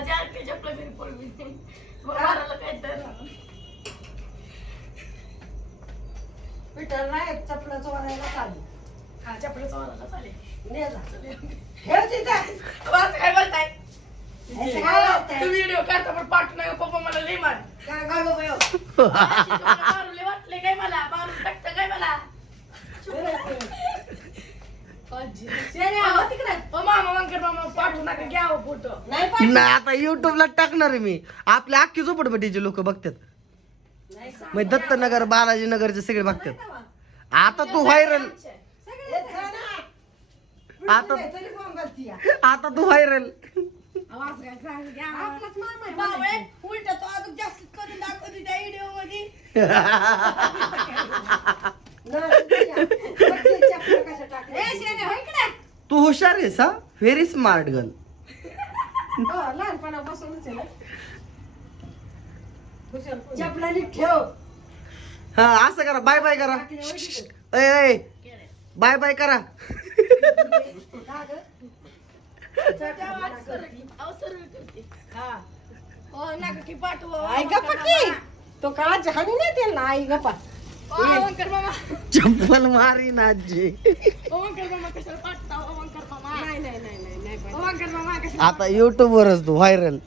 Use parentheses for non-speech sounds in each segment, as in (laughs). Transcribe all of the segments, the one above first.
माझ्या आरतीच्या आपल्या घरी काय तर. नाही चपला चोरायला चालू हा चपलाचा मारायला चालेल. ने जा. ठेव तिथं. बस काय बोलताय? व्हिडिओ पण पाठवू नका पप्पा मला लई मार काय काय बाबा ह्यो? आजी, तुम्हाला मारुले वाटले काय मला मारून टाकतं काय मला आजी. शेरे, आहो तिकडे. ओ मामा वंकर मामा पाठवू नका घ्या हो फोटो नाही आता युट्यूबला टाकणार आहे मी आपल्या अख्खी झोपडपट्टीचे लोक बघतात. मग दत्तनगर बालाजी नगरचे सगळे बघतात. आता तू व्हायरल. आता-? आता तू व्हायरल (laughs) तू हुशार आहेस हा व्हेरी स्मार्ट गर्ल हो, लहानपणापासूनच आहे ना. हुशार कोणी? चपला नीट ठेव हा असं करा बाय बाय करा बाय बाय करा का गं? तेव्हा आज सर्व- अहो, सर्व करते. हा. नका की पाठवू. तो का झाडी नाही ते ना आई गप्पा चप्पल मारी ना आजी ओ, वंकर मामा कशाला पाठवता? ओ, वंकर मामा. नाही नाही नाही नाही नाही ओ, पण. वंकर मामा कशाला आता युट्यूब वरच तू व्हायरल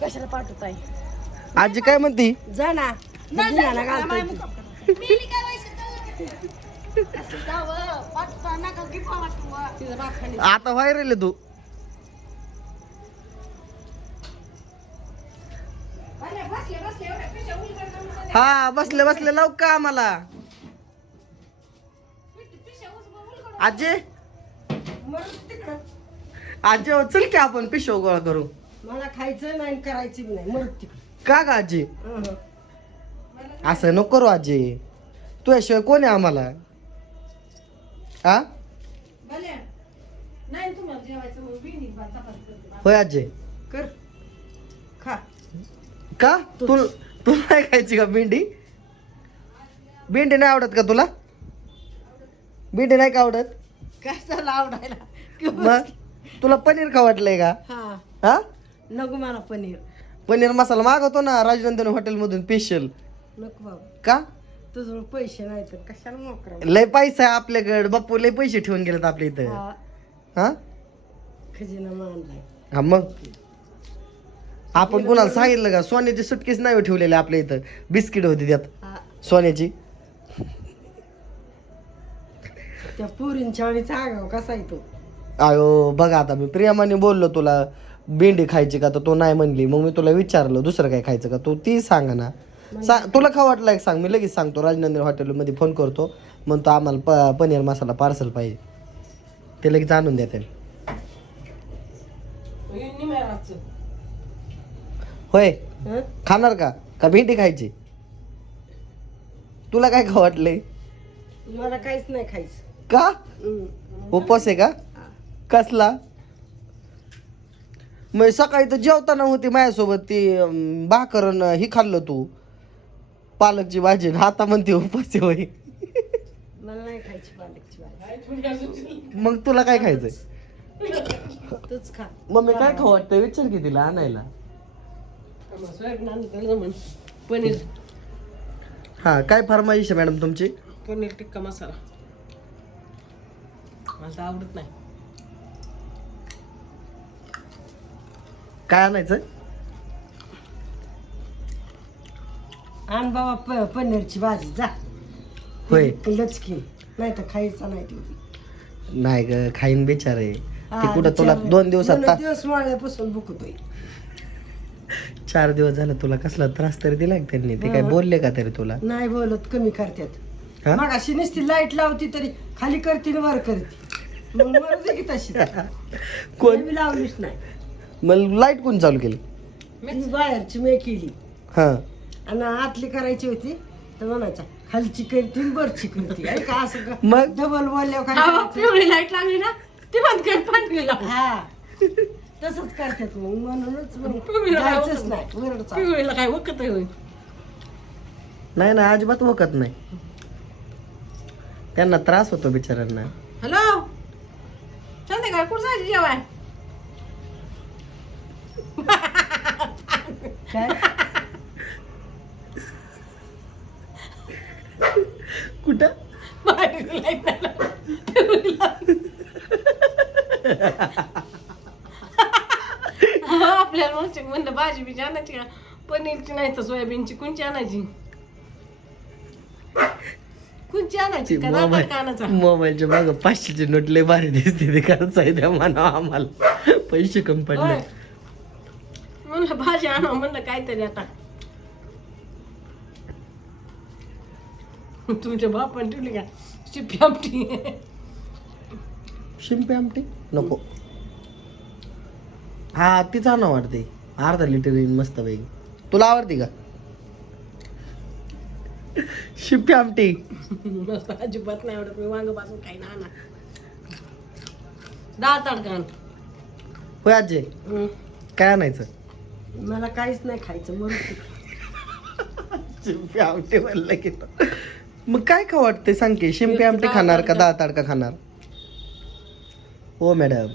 कशाला पाठवताय? आजी काय म्हणती? जा ना. नाही, जिन्याला नाही, घालतोय नाही, ती. मुकाम करायचं. मी काय व्हायचं चाललं. असं जावं, पाठवता नका की पाठवा. तिचा बाप खाली आता व्हायरल आहे तू अरे, बसले बसले एवढ्या पिशव्या उलगड करून बसले. हा बसले बसले लाव का आम्हाला. आजी. आजी हो, चल की आपण पिशव गोळा करू. मला खायचं नाही करायचं नाही. तिकडं. का ग आजी. असं नको करू आजी. तुझ्याशिवाय कोण आहे आम्हाला? हा भले. नाही तुम्हाला जेवायचं मग बिनी बा चपाती करते. बा. होय आजी. कर. खा. का? तू तुला नाही खायची का भेंडी? भेंडी नाही आवडत का तुला? भेंडी नाही का आवडत? काय झालं आवडायला? मग? तुला पनीर का वाटलंय का? हा. हा? नको मला पनीर. पनीर मसाला मागवतो ना राजनंदन हॉटेलमधून स्पेशल नको बाबा. का? तुझं पैसे नाही तर कशाला मोकरा लय पैसा आहे आपल्याकडे. बाप्पू लय पैसे ठेवून गेलेत आपल्या इथं. हा. हा? खजिना मानलाय. हा मग? आपण कुणाला सांगितलं का? सोन्याची सुटकेस नाही ठेवलेली आपल्या इथं. बिस्किट होती त्यात. सोन्याची. त्या पुरींच्या वेळी आगाव कसा आहे तो? अयो बघा आता मी प्रियामाने बोललो तुला भेंडी खायची का? तर तू नाही म्हणली. मग मी तुला विचारलं दुसरं काय खायचं का? तू ती सांग ना. सा तुला खा वाटलं एक सांग. मी लगेच सांगतो. राजनंदन हॉटेलमध्ये फोन करतो. म्हणतो आम्हाला प पनीर मसाला पार्सल पाहिजे. ते लगेच आणून देते. होय? हं? खाणार का? का भेंडी खायची? तुला काय खा वाटलंय? मला काहीच नाही खायचं. का? हं. उपवास आहे का? कसला? मग सकाळी तर जेवताना होती माझ्यासोबत ती अं, भाकर अन ही खाल्लं तू. पालकची भाजी आणि आता म्हणते उपवास आहे होय. मला नाही खायची पालकची भाजी. मग तुला काय खायचंय? तूच खा. मम्मी काय खाऊ वाटतं विचार की तिला आणायला. सोयाबीन आणलं तर जमन. पनीर हा काय फरमाईश आहे मॅडम तुमची? पनीर टिक्का मसाला. मला तर आवडत नाही. काय आणायचं आण बाबा प- पनीरची भाजी जा. होय. लचकी. नाही तर खायचं नाही ती. नाही ग खाईन बिचार. आहे ते कुठं तुला. दोन दिवसात ता- दिवस माळ्यापासून बुकतोय चार दिवस झालं तुला कसला त्रास तरी दिला का त्यांनी? ते काय हा. बोलले का तरी तुला? नाही बोलत कमी करतात. हा? मग अशी नुसती लाइट लावती तरी खाली करते आणि वर करते. मग मरू दे की तशी (laughs) कोण? मी लावलीच नाही. मग लाइट कोण चालू केली? ती बाहेरची मी केली. हा. आणि आतली करायची होती तर म्हणायचा खालची करते आणि वरची करते. आहे का असं का? मग? डबल बोलल्यावर काय करायचं? लाइट लागली ना ती बंद कर पांढरी लाव. हा. तसंच करतात मग. म्हणूनच मग पिवळीला काय जायचंच? नाही. पिवळीला काय होय? नाही ना अजिबात वकत नाही. त्यांना त्रास होतो बिचाऱ्यांना. हॅलो? चंदा संध्याकाळ कुठं जायचं जेवाय? काय? कुठं? बाहेर नाही म्हणलं भाजी बिजी आणायची का? पनीरची नाही तर सोयाबीनची. कोणची आणायची? कोणची आणायची? का आणायचा? मोबाईलच्या माग पाचशेची नोट लय भारी दिसते ते. खरंच आहे त्या म्हणा आम्हाला. पैसे कमी. पडले. म्हणलं भाजी आणा म्हणलं काहीतरी आता. तुमच्या बापाने ठेवली का? शिपी आमटी. शिंपे आमटी? नको. हा तीच आणा वाटते अर्धा लिटर येईन मस्त पैकी. तुला आवडते का? शिंपे आमटी. मस्त अजिबात नाही आवडत. मी वांग भाजून काही ना आणा आण. होय आजे. काय आणायचं? मला काहीच नाही खायचं मग शिंपे आमटी म्हणलं की मग काय खा वाटते सांग की शिंपे आमटी खाणार का डाळ तडका खाणार? हो मॅडम.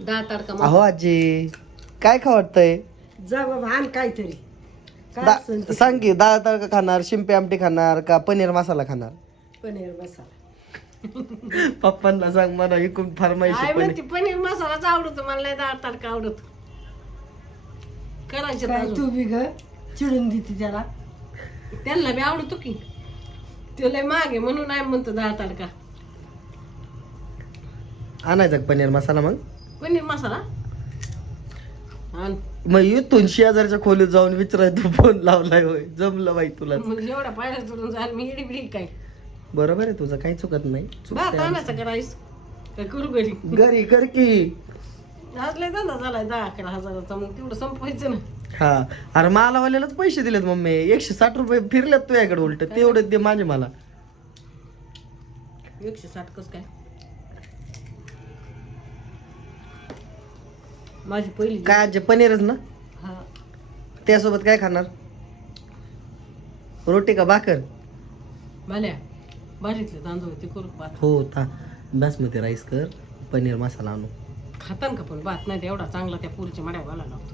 डाळ तडका. अहो आजी. काय खा वाटतंय जा बाबा आण काहीतरी. काय दा- असेल ते. सांग की डाळ तडका खाणार शिंपे आमटी खाणार का पनीर मसाला खाणार? पनीर मसाला. पप्पांना सांग मला इकून फरमाईशी आई पनीर. म्हणते पनीर मसालाच आवडतो मला नाही डाळ तडका आवडत. करायचं काय. तू बी ग चिडून देते त्याला. त्यांना बी आवडतो की. ते लय मागे म्हणून नाही म्हणतो डाळ तडका. आणायचा का पनीर मसाला मग? पनीर मसाला. मग इथून शेजारच्या खोलीत जाऊन विचारायचं फोन लावलाय होय. जमलं बाई तुला. मग एवढा पायऱ्या चढून मी इडी बिडी काय? बरोबर आहे तुझं काही चुकत नाही. काय करू घरी? आमचं. घरी कर की. आज लय धंदा झालाय दहा अकरा हजाराचा. मग तेवढं संपवायचं ना. हा. अरे मला वाल्यालाच पैसे दिलेत मम्मी. एकशे साठ रुपये फिरलेत तुझ्याकडे उलट. तेवढे दे माझे मला. एकशे साठ कस काय? माझी पहिली काय आजी पनीरच ना? हा. त्यासोबत काय खाणार? रोटी का भाकर? भाल्या भाजीतले तांदूळ ते करू भात? हो ता बासमती राईस कर पनीर मसाला आणू. खातान का पण? भात नाही तर एवढा चांगला त्या पुरीच्या मड्या घालायला लागतो